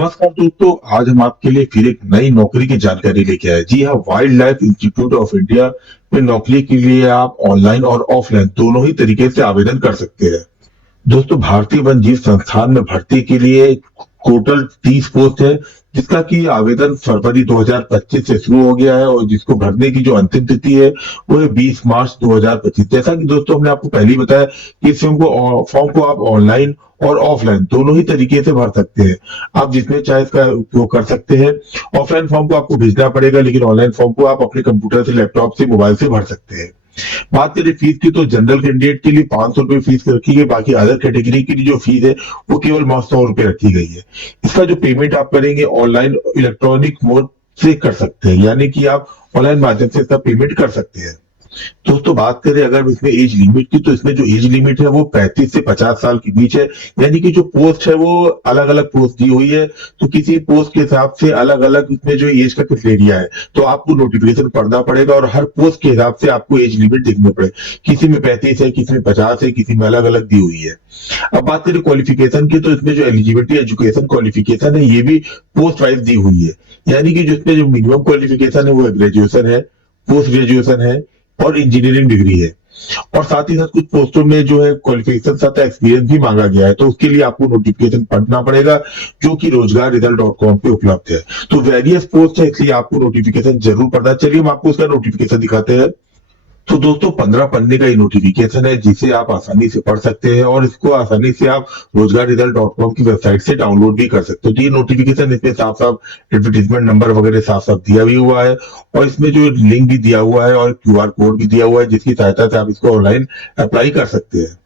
नमस्कार दोस्तों, आज हम आपके लिए फिर एक नई नौकरी की जानकारी लेके आए। जी हाँ, wild life institute of India में नौकरी के लिए आप ऑनलाइन और ऑफलाइन दोनों ही तरीके से आवेदन कर सकते हैं। दोस्तों, भारतीय वन जीव संस्थान में भर्ती के लिए टोटल 30 पोस्ट है, जिसका कि आवेदन फरवरी 2025 से शुरू हो गया है और जिसको भरने की जो अंतिम तिथि है वो है 20 मार्च 2025। जैसा कि दोस्तों हमने आपको पहले ही बताया कि इस फॉर्म को आप ऑनलाइन और ऑफलाइन दोनों ही तरीके से भर सकते हैं। आप जिसमें चाहे इसका उपयोग कर सकते हैं। ऑफलाइन फॉर्म को आपको भेजना पड़ेगा, लेकिन ऑनलाइन फॉर्म को आप अपने कंप्यूटर से, लैपटॉप से, मोबाइल से भर सकते हैं। बात करें फीस की, तो जनरल कैंडिडेट के लिए 500 रुपए फीस रखी है। बाकी अदर कैटेगरी की जो फीस है वो केवल 100 रुपए रखी गई है। इसका जो पेमेंट आप करेंगे ऑनलाइन इलेक्ट्रॉनिक मोड से कर सकते हैं, यानी कि आप ऑनलाइन माध्यम से इसका पेमेंट कर सकते हैं। दोस्तों, बात करें अगर इसमें एज लिमिट की, तो इसमें जो एज लिमिट है वो 35 से 50 साल के बीच है। यानी कि जो पोस्ट है वो अलग अलग पोस्ट दी हुई है, तो किसी पोस्ट के हिसाब से अलग अलग इसमें जो एज का क्राइटेरिया है, तो आपको नोटिफिकेशन पढ़ना पड़ेगा और हर पोस्ट के हिसाब से आपको एज लिमिट देखनी पड़े। किसी में 35 है, किसी में 50 है, किसी में अलग अलग दी हुई है। अब बात करें क्वालिफिकेशन की, तो इसमें जो एलिजिबिलिटी एजुकेशन क्वालिफिकेशन है ये भी पोस्ट वाइज दी हुई है। यानी कि जिसमें जो मिनिमम क्वालिफिकेशन है वो ग्रेजुएशन है, पोस्ट ग्रेजुएशन है और इंजीनियरिंग डिग्री है। और साथ ही साथ कुछ पोस्टों में जो है क्वालिफिकेशन साथ एक्सपीरियंस भी मांगा गया है, तो उसके लिए आपको नोटिफिकेशन पढ़ना पड़ेगा, जो कि रोजगार रिजल्ट .com पे उपलब्ध है। तो वेरियस पोस्ट है, इसलिए आपको नोटिफिकेशन जरूर पढ़ना। चलिए हम आपको उसका नोटिफिकेशन दिखाते हैं। तो दोस्तों, 15 पन्ने का ये नोटिफिकेशन है, जिसे आप आसानी से पढ़ सकते हैं और इसको आसानी से आप रोजगार रिजल्ट .com की वेबसाइट से डाउनलोड भी कर सकते हो। तो ये नोटिफिकेशन, इसमें साफ साफ एडवर्टीजमेंट नंबर वगैरह साफ साफ दिया भी हुआ है और इसमें जो लिंक भी दिया हुआ है और QR कोड भी दिया हुआ है, जिसकी सहायता से आप इसको ऑनलाइन अप्लाई कर सकते हैं।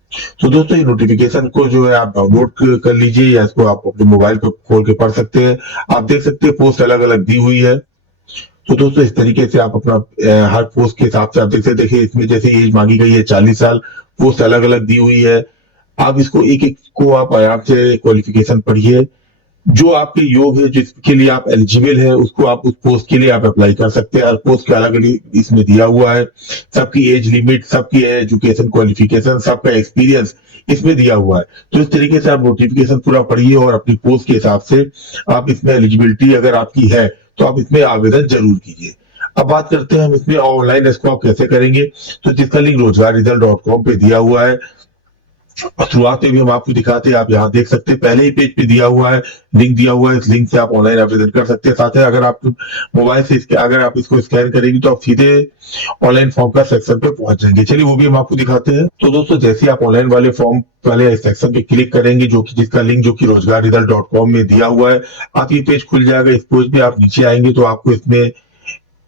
तो दोस्तों, ये नोटिफिकेशन को जो है आप डाउनलोड कर लीजिए या इसको आप अपने मोबाइल पर खोल के पढ़ सकते हैं। आप देख सकते हैं पोस्ट अलग अलग दी हुई है। तो दोस्तों, इस तरीके से आप अपना हर पोस्ट के हिसाब से आप देख सकते, देखिए इसमें जैसे एज मांगी गई है 40 साल, पोस्ट अलग अलग दी हुई है। आप इसको एक एक को आप आराम से क्वालिफिकेशन पढ़िए, जो आपके योग है, जिसके लिए आप एलिजिबल है, उसको आप उस पोस्ट के लिए आप अप्लाई कर सकते हैं। हर पोस्ट के अलग अलग इसमें दिया हुआ है, सबकी एज लिमिट, सबकी एजुकेशन क्वालिफिकेशन, सबका एक्सपीरियंस इसमें दिया हुआ है। तो इस तरीके से आप नोटिफिकेशन पूरा पढ़िए और अपनी पोस्ट के हिसाब से आप इसमें एलिजिबिलिटी अगर आपकी है तो आप इसमें आवेदन जरूर कीजिए। अब बात करते हैं हम इसमें ऑनलाइन इसको आप कैसे करेंगे। तो जिसका लिंक रोजगार रिजल्ट .com पे दिया हुआ है, और शुरुआत में भी हम आपको दिखाते हैं, आप यहाँ देख सकते हैं पहले ही पेज पे दिया हुआ है, लिंक दिया हुआ है। इस लिंक से आप ऑनलाइन आवेदन कर सकते हैं। साथ ही अगर आप मोबाइल से अगर आप इसको स्कैन करेंगे तो आप सीधे ऑनलाइन फॉर्म का सेक्शन पे पहुंच जाएंगे। चलिए वो भी हम आपको दिखाते हैं। तो दोस्तों, जैसे आप ऑनलाइन वाले फॉर्म वाले सेक्शन पे क्लिक करेंगे, जो कि जिसका लिंक जो कि रोजगार रिजल्ट .com में दिया हुआ है, आप ये पेज खुल जाएगा। इस पेज पे आप नीचे आएंगे तो आपको इसमें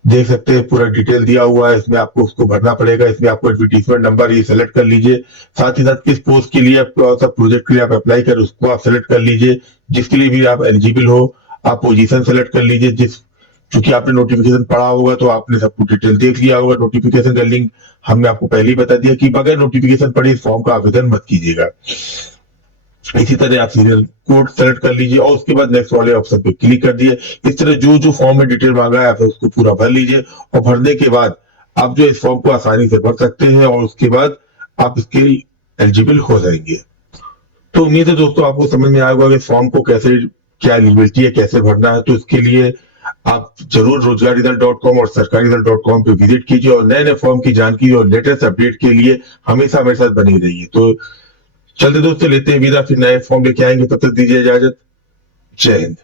देख सकते हैं पूरा डिटेल दिया हुआ है। इसमें आपको उसको भरना पड़ेगा। इसमें आपको एडवर्टीजमेंट नंबर ये सेलेक्ट कर लीजिए। साथ ही साथ किस पोस्ट के लिए, सब प्रोजेक्ट के लिए आप अप्लाई कर, उसको आप सेलेक्ट कर लीजिए। जिसके लिए भी आप एलिजिबल हो, आप पोजीशन सेलेक्ट कर लीजिए। चूंकि आपने नोटिफिकेशन पढ़ा होगा तो आपने सब कुछ डिटेल देख लिया होगा। नोटिफिकेशन का लिंक हमने आपको पहले ही बता दिया कि बगैर नोटिफिकेशन पढ़े इस फॉर्म का आवेदन मत कीजिएगा। इसी तरह आप सीरियल कोड सेलेक्ट कर लीजिए और उसके बाद नेक्स्ट वाले ऑप्शन पे क्लिक कर दिए। इस तरह जो जो फॉर्म में डिटेल मांगा है आप उसको पूरा भर लीजिए और भरने के बाद आप जो इस फॉर्म को आसानी से भर सकते हैं और उसके बाद आप इसके एलिजिबल हो जाएंगे। तो उम्मीद है दोस्तों आपको समझ में आएगा कि फॉर्म को कैसे, क्या एलिजिबिलिटी है, कैसे भरना है। तो इसके लिए आप जरूर रोजगार रिजल्ट .com और सरकारी रिजल्ट .com पे विजिट कीजिए और नए नए फॉर्म की जानकारी और लेटेस्ट अपडेट के लिए हमेशा हमारे साथ बने रहिए। तो चलते दोस्तों, लेते हैं विदा, फिर नए फॉर्म लेके आएंगे। तब तक दीजिए इजाजत। जय हिंद।